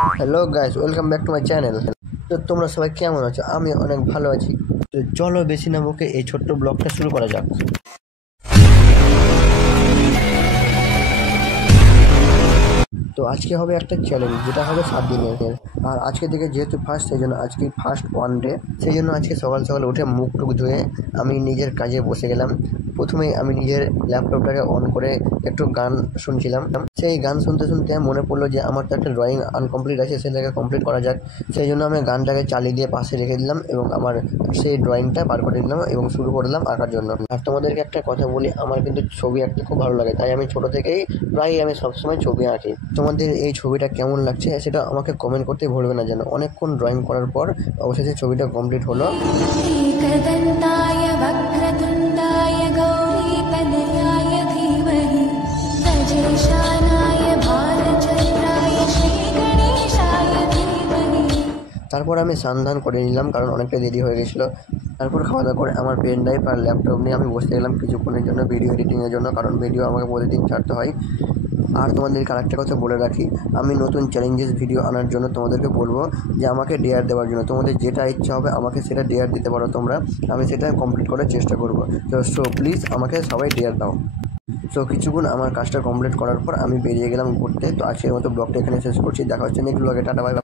Hello guys, welcome back to my channel. তো তোমরা সবাই কেমন আছো? আমি অনেক ভালো আছি। তো চলো বেশি না বকে এই ছোট্ট ব্লগটা শুরু করা যাক। তো আজকে হবে একটা চ্যালেঞ্জ, যেটা হবে 7 দিনের। আর আজকে থেকে যেহেতু ফার্স্ট, সেই জন্য আজকে ফার্স্ট ওয়ান ডে, সেই জন্য আজকে সকাল সকাল উঠে মুখ টুক ধুয়ে আমি নিজের কাজে বসে গেলাম। প্রথমেই আমি নিজের ল্যাপটপটাকে অন করে একটু গান শুনছিলাম। সেই গান শুনতে শুনতে মনে পড়লো যে আমার তো একটা ড্রয়িং আনকমপ্লিট আছে, সেটাকে কমপ্লিট করা যাক। সেই জন্য আমি গানটাকে চালিয়ে দিয়ে পাশে রেখে দিলাম এবং আমার সেই ড্রয়িংটা বার করে দিলাম এবং শুরু করলাম আঁকার জন্য। আর তোমাদেরকে একটা কথা বলি, আমার কিন্তু ছবি আঁকতে খুব ভালো লাগে, তাই আমি ছোট থেকেই প্রায় আমি সবসময় ছবি আঁকি। তোমাদের এই ছবিটা কেমন লাগছে সেটা আমাকে কমেন্ট করতে ভুলবে না যেন। অনেকক্ষণ ড্রয়িং করার পর অবশেষে ছবিটা কমপ্লিট হলো। তারপর আমি স্নান করে নিলাম, কারণ অনেকটা দেরি হয়ে গেছিলো। তারপর খাওয়া দাওয়া করে আমার পেন ড্রাইভ আর ল্যাপটপ নিয়ে আমি বসে গেলাম কিছুক্ষণের জন্য ভিডিও এডিটিংয়ের জন্য, কারণ ভিডিও আমাকে প্রতিদিন ছাড়তে হয়। আর তোমাদেরকে আরেকটা কথা বলে রাখি, আমি নতুন চ্যালেঞ্জেস ভিডিও আনার জন্য তোমাদেরকে বলবো যে আমাকে ডেয়ার দেওয়ার জন্য। তোমাদের যেটা ইচ্ছা হবে আমাকে সেটা ডেয়ার দিতে পারো তোমরা, আমি সেটা কমপ্লিট করার চেষ্টা করবো। তো সো প্লিজ আমাকে সবাই ডেয়ার দাও। সো কিছুক্ষণ আমার কাজটা কমপ্লিট করার পর আমি বেরিয়ে গেলাম ঘুরতে। তো আজকের মতো ব্লগটা এখানে শেষ করছি। দেখা হচ্ছে নেক্সট ব্লগে। Tata, by.